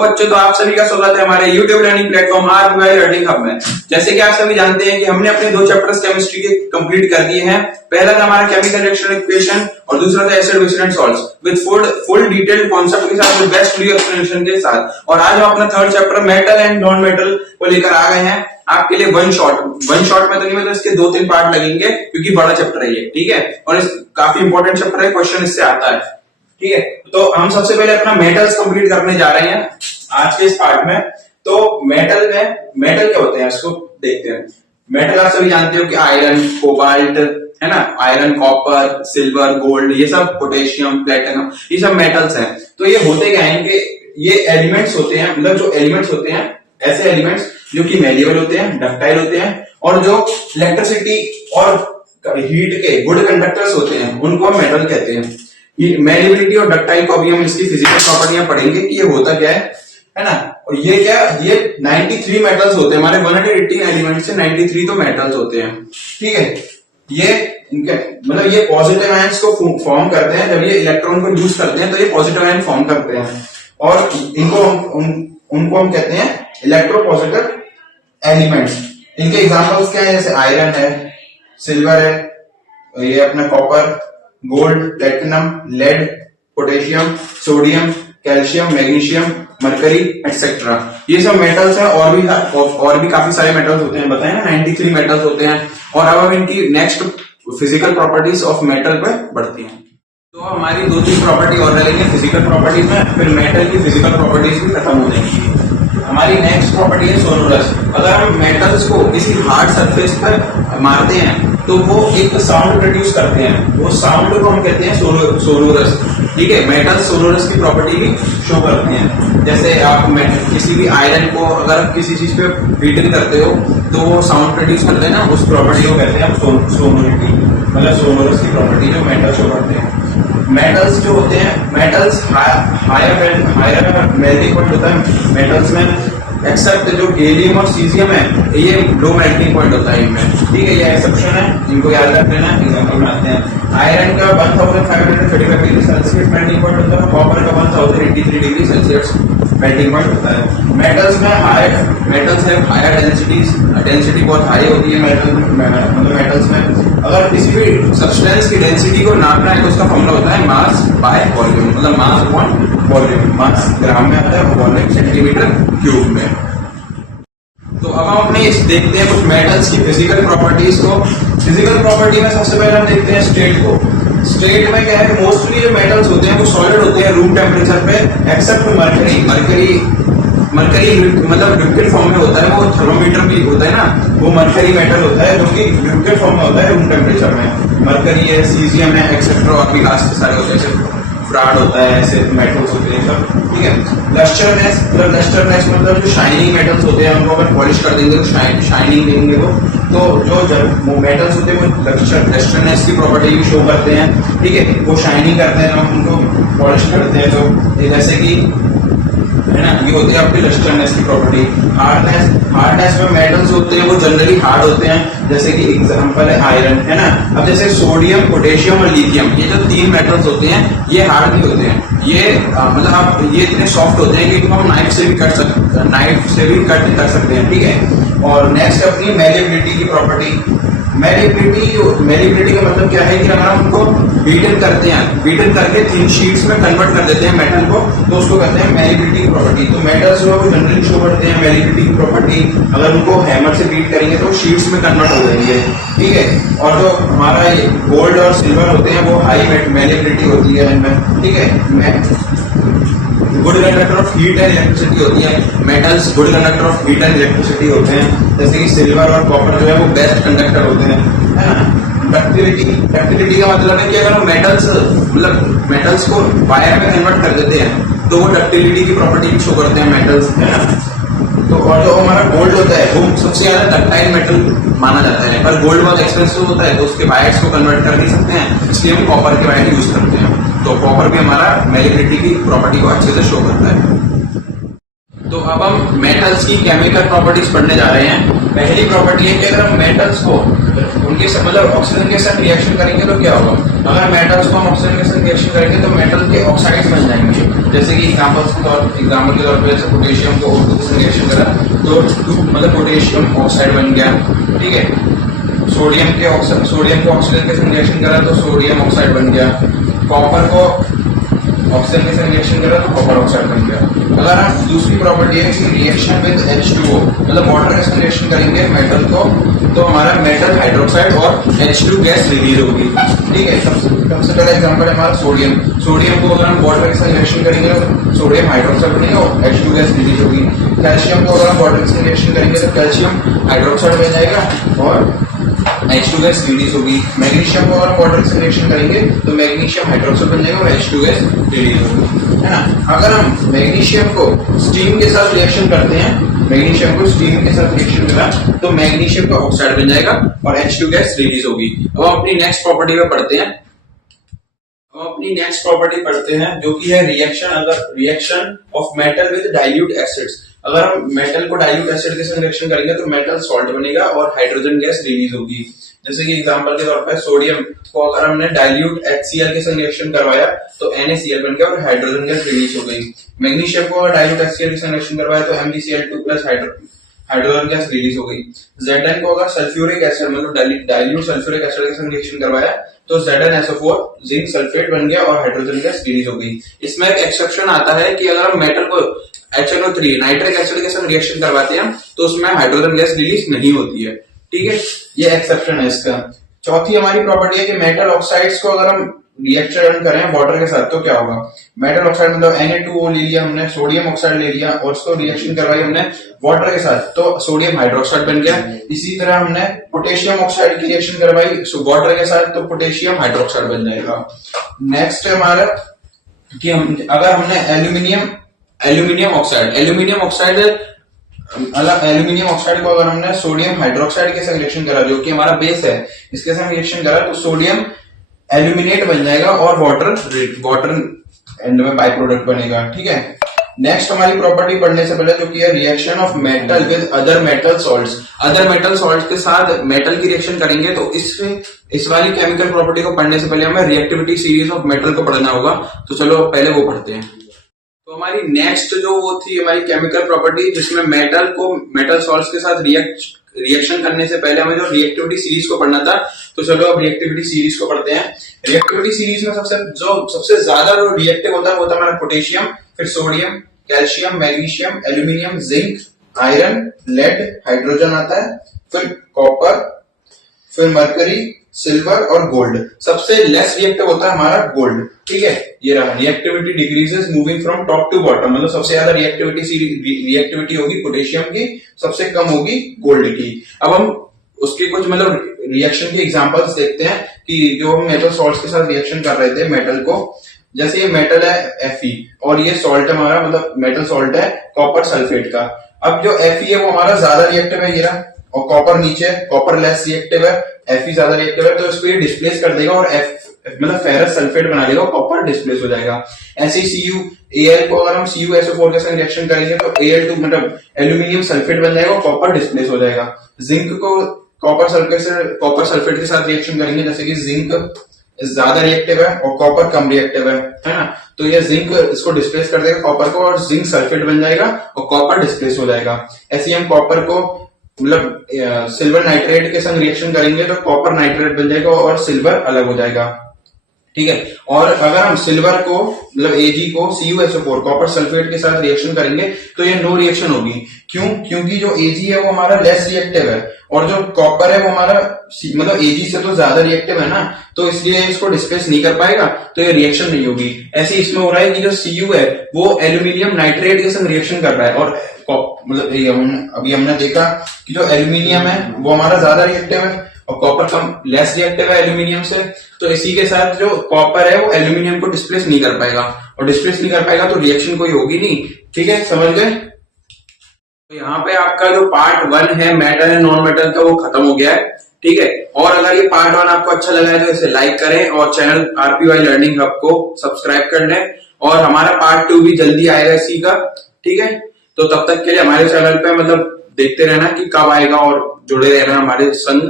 बच्चों, तो आप सभी का स्वागत है हमारे YouTube learning platform RBI learning hub में। जैसे कि आप सभी जानते हैं कि हमने अपने दो चैप्टर्स केमिस्ट्री के कंप्लीट कर दिए हैं। पहला था हमारा केमिकल रिएक्शन इक्वेशन और दूसरा था acid base and salts with full detailed concept के साथ, विद बेस्ट वीडियो एक्सप्लेनेशन के साथ। और आज हम अपना third chapter metal and non metal को लेकर आ गए हैं आपके लिए वन शॉट में। तो नहीं मतलब इसके 2-3 पार्ट लगेंगे क्योंकि बड़ा चैप्टर है ये, ठीक है। और इस काफी इंपॉर्टेंट चैप्टर है, क्वेश्चन इससे आता है, ठीक है। तो हम सबसे पहले अपना मेटल्स कंप्लीट करने जा रहे हैं आज के इस पार्ट में। तो मेटल क्या होते हैं इसको देखते हैं। मेटल आप सभी जानते हो कि आयरन, कोबाल्ट, है ना, आयरन, कॉपर, सिल्वर, गोल्ड, ये सब, पोटेशियम, प्लेटिनम, ये सब मेटल्स हैं। तो ये होते क्या है कि ये एलिमेंट्स होते हैं, मतलब जो एलिमेंट्स होते हैं ऐसे एलिमेंट्स जो कि मेलिएबल होते हैं, डक्टाइल होते हैं, और जो इलेक्ट्रिसिटी और हीट के गुड कंडक्टर्स होते हैं उनको हम मेटल कहते हैं। मेलिएबिलिटी और डक्टाइल को अभी हम इसकी फिजिकल प्रॉपर्टियां पढ़ेंगे कि ये होता क्या है ना। और ये 93 मेटल्स होते हैं हमारे 118 एलिमेंट्स से 93 तो मेटल्स होते हैं, ठीक है। ये इनके मतलब ये पॉजिटिव आयंस को फॉर्म करते हैं। जब ये इलेक्ट्रॉन को यूज करते हैं तो ये पॉजिटिव आयन फॉर्म करते हैं, और इनको उनको हम कहते हैं इलेक्ट्रोपॉजिटिव एलिमेंट्स। इनके एग्जांपल्स क्या है, जैसे आयरन है, सिल्वर है, ये अपना copper, gold, platinum, lead, potassium, sodium, calcium, magnesium, mercury etcetera. ये सब मेटल्स हैं। और भी काफी सारे मेटल्स होते हैं, बताए ना 93 मेटल्स होते हैं। और अब हम इनकी next physical properties of metal पे बढ़ती हैं। तो हमारी 2-3 प्रॉपर्टी और रहेंगे फिजिकल प्रॉपर्टीज में, फिर मेटल की फिजिकल प्रॉपर्टीज भी खत्म हो जाएंगी। हमारी नेक्स्ट प्रॉपर्टी है सोनोरस। अगर हम मेटल्स को किसी हार्ड सरफेस पर मारते हैं तो वो एक साउंड प्रोड्यूस करते हैं, वो साउंड को हम कहते हैं सोनोरस, ठीक है। मेटल सोनोरस की प्रॉपर्टी भी शो करते हैं। जैसे आप किसी भी आयरन को अगर आप किसी चीज पे बीटिंग करते हो तो वो साउंड प्रोड्यूस करते हैं ना, उस प्रॉपर्टी को कहते हैं सोनोरिटी, मतलब सोनोरस की प्रॉपर्टी जो मेटल शो करते हैं। मेटल्स जो होते हैं, मेटल्स हायर मेल्टिंग पॉइंट होता है मेटल्स में, एक्सेप्ट जो गैलियम और सीजियम है ये लो मेल्टिंग पॉइंट होता है इनमें, ठीक है। ये एक्सेप्शन है, इनको याद रख लेना। एग्जांपल में आते हैं, आयरन का 1535 डिग्री सेल्सियस मेल्टिंग पॉइंट होता है, कॉपर का 1083 डिग्री सेल्सियस मेल्टिंग पॉइंट होता है। मेटल्स में मेटल्स है हायर डेंसिटी बहुत हाई होती है मेटल्स में। अगर किसी भी सब्सटेंस की डेंसिटी को नापना है तो उसका फॉर्मूला होता है मास बाय वॉल्यूम, मतलब मास अपॉन वॉल्यूम। मास ग्राम में आता है, वॉल्यूम सेंटीमीटर क्यूब में। तो अब हम अपने देखते हैं कुछ मेटल्स की फिजिकल प्रॉपर्टीज को। फिजिकल प्रॉपर्टी में सबसे पहले हम देखते हैं स्टेट को। स्टेट में क्या है, मोस्टली जो मेटल्स होते हैं वो सॉलिड होते हैं रूम टेम्परेचर पे, एक्सेप्ट मरकरी मतलब लिक्विड फॉर्म में होता है। वो थर्मोमीटर भी होता है ना, वो मरकरी मेटल होता है जो कि लिक्विड फॉर्म में होता है रूम टेम्परेचर में। मरकरी है, सीजियम है, एक्सेट्रा, और भी काफी सारे होते हैं, फ्राड होता है, ऐसे मेटल्स होते हैं सब, ठीक है। लस्टरनेस मतलब जो शाइनिंग मेटल्स होते हैं उनको अगर पॉलिश कर देंगे तो शाइनिंग देंगे वो। तो जो मेटल्स होते हैं वो लस्टरनेस की प्रॉपर्टी भी शो करते हैं, ठीक है। वो शाइनिंग करते हैं, हम उनको पॉलिश करते हैं तो, जैसे कि है ना, ये होती है आपकी लस्टरनेस की प्रॉपर्टी। हार्डनेस में मेटल्स होते हैं वो जनरली हार्ड होते हैं, जैसे कि एग्जांपल है आयरन, है ना। अब जैसे सोडियम, पोटेशियम और लिथियम, ये जो 3 मेटल्स होते हैं ये हार्ड नहीं होते हैं। ये मतलब आप ये इतने सॉफ्ट होते हैं कि इनको हम नाइफ से भी कट कर सकते हैं, ठीक है। और नेक्स्ट अपनी मेलिएबिलिटी की प्रॉपर्टी। मेलिएबिलिटी का मतलब क्या है कि अगर हम उनको बीटन करके थिन शीट्स में कन्वर्ट कर देते हैं मेटल को, तो उसको कहते हैं मेलिएबिलिटी की प्रॉपर्टी। तो मेटल्स जो है वो जनरली शो करते हैं मेलिएबिलिटी की प्रॉपर्टी। अगर उनको हैमर से बीट करेंगे तो शीट्स में कन्वर्ट हो जाएंगे, ठीक है। और जो हमारा गोल्ड और सिल्वर होते हैं वो हाई मेलिएबिलिटी होती है इनमें, ठीक है। Good conductor of heat and electricity होती है metals, good conductor of heat and electricity होते हैं। जैसे कि सिल्वर और कॉपर जो है वो बेस्ट कंडक्टर होते हैं, है ना। डक्टिलिटी का मतलब है कि अगर हम मेटल्स को वायर में कन्वर्ट कर देते हैं तो वो डक्टिलिटी की प्रॉपर्टी भी शो करते हैं मेटल्स, है ना। तो और जो हमारा गोल्ड होता है वो सबसे ज्यादा डक्टाइल मेटल माना जाता है, पर गोल्ड बहुत एक्सपेंसिव होता है तो उसके वायर्स को कन्वर्ट कर नहीं सकते हैं, इसलिए हम कॉपर के वायर यूज करते हैं। तो कॉपर भी हमारा मेलिएबिलिटी की प्रॉपर्टी को अच्छे से शो करता है। तो अब हम मेटल्स की केमिकल प्रॉपर्टीज पढ़ने जा रहे हैं। पहली प्रॉपर्टी है कि अगर हम मेटल्स को इनके साथ मतलब ऑक्सीजन के साथ रिएक्शन करेंगे तो क्या होगा, अगर मेटल्स को हम ऑक्सीजन के साथ रिएक्शन करेंगे तो मेटल के ऑक्साइड्स बन जाएंगे। जैसे कि एग्जांपल के तौर पर जैसे पोटेशियम को O2 के साथ रिएक्शन करा तो मतलब पोटेशियम ऑक्साइड बन गया, ठीक है। सोडियम को ऑक्सीजन के साथ रिएक्शन करा तो सोडियम ऑक्साइड बन गया। कॉपर को ऑक्सीजन के साथ रिएक्शन करा तो कॉपर ऑक्साइड बन गया। अगर हम दूसरी प्रॉपर्टी है कि रिएक्शन विद H2O मतलब वाटर के साथ रिएक्शन करेंगे मेटल को तो हमारा मेटल हाइड्रोक्साइड और H2 गैस रिलीज होगी, ठीक है। सबसे पहला एग्जांपल है हमारा सोडियम को अगर हम वाटर के साथ रिएक्शन करेंगे तो सोडियम हाइड्रोक्साइड बनेगा और H2 गैस रिलीज होगी। कैल्शियम को अगर हम वाटर के साथ रिएक्शन करेंगे तो कैल्शियम हाइड्रोक्साइड बन जाएगा और H2 गैस रिलीज होगी। मैग्नीशियम को अगर वाटर से रिएक्शन करेंगे तो मैग्नीशियम हाइड्रोक्साइड बन जाएगा और H2 गैस रिलीज होगी, है ना। अगर हम मैग्नीशियम को स्टीम के साथ रिएक्शन करते हैं, मैग्नीशियम को स्टीम के साथ रिएक्शन करा तो मैग्नीशियम का ऑक्साइड बन जाएगा और H2 गैस रिलीज होगी। अब हम अपनी नेक्स्ट प्रॉपर्टी पे पढ़ते हैं, जो कि है reaction of metal with dilute acids. अगर हम मेटल को डाइल्यूट एसिड के साथ रिएक्शन करेंगे तो मेटल सॉल्ट बनेगा और हाइड्रोजन गैस रिलीज होगी। जैसे कि एग्जांपल के तौर पर सोडियम को अगर हमने डाइल्यूट HCl के साथ रिएक्शन करवाया तो NaCl बन गया और हाइड्रोजन गैस रिलीज हो गई। मैग्नीशियम को अगर डाइल्यूट HCl के साथ रिएक्शन करवाया तो MgCl2 plus hydrogen gas release हो गई। Zn को अगर सल्फ्यूरिक एसिड मतलब डाइल्यूट सल्फ्यूरिक एसिड के साथ रिएक्शन करवाया तो ZnSO4 जिंक सल्फेट बन गया और हाइड्रोजन गैस रिलीज हो गई। इसमें एक एक्सेप्शन आता है कि अगर हम मेटल को HNO3 नाइट्रिक एसिड के साथ रिएक्शन करवाते हैं तो उसमें हाइड्रोजन गैस रिलीज नहीं होती है, ठीक है। ये एक्सेप्शन है इसका। चौथी हमारी प्रॉपर्टी है कि मेटल ऑक्साइड्स को अगर हम रिएक्शन करें वाटर के साथ तो क्या होगा। मेटल ऑक्साइड मतलब Na2O ले लिया हमने, सोडियम ऑक्साइड ले लिया और उसको रिएक्शन करवाई हमने वाटर के साथ तो सोडियम हाइड्रोक्साइड बन गया। इसी तरह हमने पोटेशियम ऑक्साइड की रिएक्शन करवाई वाटर के साथ तो पोटेशियम हाइड्रोक्साइड बन जाएगा। नेक्स्ट है हमारा कि अगर हमने एल्यूमिनियम ऑक्साइड को अगर हमने सोडियम हाइड्रोक्साइड के साथ रिएक्शन करा जो कि हमारा बेस है इसके साथ रिएक्शन करा तो सोडियम एल्यूमिनेट बन जाएगा और वाटर एंड में बाई प्रोडक्ट बनेगा, ठीक है। नेक्स्ट हमारी प्रॉपर्टी पढ़ने से पहले जो कि है reaction of metal with other metal salts के साथ मेटल की रिएक्शन करेंगे तो इस वाली केमिकल प्रॉपर्टी को पढ़ने से पहले हमें रिएक्टिविटी सीरीज ऑफ मेटल को पढ़ना होगा। तो चलो पहले वो पढ़ते हैं। तो हमारी नेक्स्ट जो वो थी हमारी केमिकल प्रॉपर्टी जिसमें मेटल सॉल्ट्स के साथ रिएक्शन करने से पहले हमें जो रिएक्टिविटी सीरीज को पढ़ना था तो चलो अब रिएक्टिविटी सीरीज को पढ़ते हैं। रिएक्टिविटी सीरीज में सबसे ज्यादा जो रिएक्टिव होता है वो था हमारा पोटेशियम, फिर sodium, calcium, magnesium, aluminium, zinc, iron, lead, hydrogen आता है, फिर कॉपर, फिर मरकरी, सिल्वर और गोल्ड। सबसे लेस रिएक्टिव होता है हमारा गोल्ड, ठीक है। ये रहा reactivity decreases moving from top to bottom मतलब सबसे ज्यादा रिएक्टिविटी होगी पोटेशियम की, सबसे कम होगी गोल्ड की। अब हम उसके कुछ मतलब रिएक्शन के एग्जांपल्स देखते हैं कि जो हम मेटल सॉल्ट्स के साथ रिएक्शन कर रहे थे मेटल को, जैसे ये मेटल है Fe और ये सॉल्ट है हमारा मतलब मेटल सॉल्ट है कॉपर सल्फेट का। अब जो Fe है वो हमारा ज्यादा रिएक्टिव है ये रहा और कॉपर नीचे, कॉपर लेस रिएक्टिव है, Fe ज्यादा रिएक्टिव है तो इसको ये डिस्प्लेस कर देगा और मतलब फेरस सल्फेट बना देगा और कॉपर डिस्प्लेस हो जाएगा। ऐसे ही CuAl को अगर हम CuSO4 के साथ रिएक्शन करेंगे तो Al2 मतलब एल्यूमिनियम सल्फेट बन जाएगा और कॉपर डिस्प्लेस हो जाएगा। जिंक को कॉपर सल्फेट के साथ रिएक्शन करेंगे जैसे कि जिंक ज्यादा रिएक्टिव है और कॉपर कम रिएक्टिव है ना, तो ये जिंक इसको डिस्प्लेस कर देगा कॉपर को और जिंक सल्फेट बन जाएगा और कॉपर डिस्प्लेस हो जाएगा। ऐसे ही हम कॉपर को मतलब सिल्वर नाइट्रेट के संग रिएक्शन करेंगे तो कॉपर नाइट्रेट बन जाएगा और सिल्वर अलग हो जाएगा, ठीक है। और अगर हम सिल्वर को मतलब Ag को CuSO4 कॉपर सल्फेट के साथ रिएक्शन करेंगे तो ये नो रिएक्शन होगी। क्यों? क्योंकि जो Ag है वो हमारा लेस रिएक्टिव है और जो कॉपर है वो हमारा मतलब Ag से तो ज्यादा रिएक्टिव है ना, तो इसलिए इसको डिस्प्लेस नहीं कर पाएगा तो ये रिएक्शन नहीं होगी। ऐसे इसमें हो रहा है कि जो Cu है वो एल्यूमिनियम नाइट्रेट के संग रिएक्शन कर रहा है और मतलब अभी हमने देखा कि जो एल्यूमिनियम है वो हमारा ज्यादा रिएक्टिव है और कॉपर कम लेस रिएक्टिव है एल्यूमिनियम से, तो इसी के साथ जो कॉपर है वो एल्यूमिनियम को डिस्प्लेस नहीं कर पाएगा और डिस्प्लेस नहीं कर पाएगा तो रिएक्शन कोई होगी नहीं, ठीक है, समझ गए। तो यहाँ पे आपका जो पार्ट 1 है मेटल एंड नॉन मेटल का वो खत्म हो गया है, ठीक है। और अगर ये पार्ट 1 आपको अच्छा लगा है तो इसे लाइक करें और चैनल RPY लर्निंग हब को सब्सक्राइब कर लें और हमारा पार्ट 2 भी जल्दी आएगा इसी का, ठीक है। तो तब तक के लिए हमारे चैनल पे मतलब देखते रहना कि कब आएगा और जुड़े रहना हमारे संग।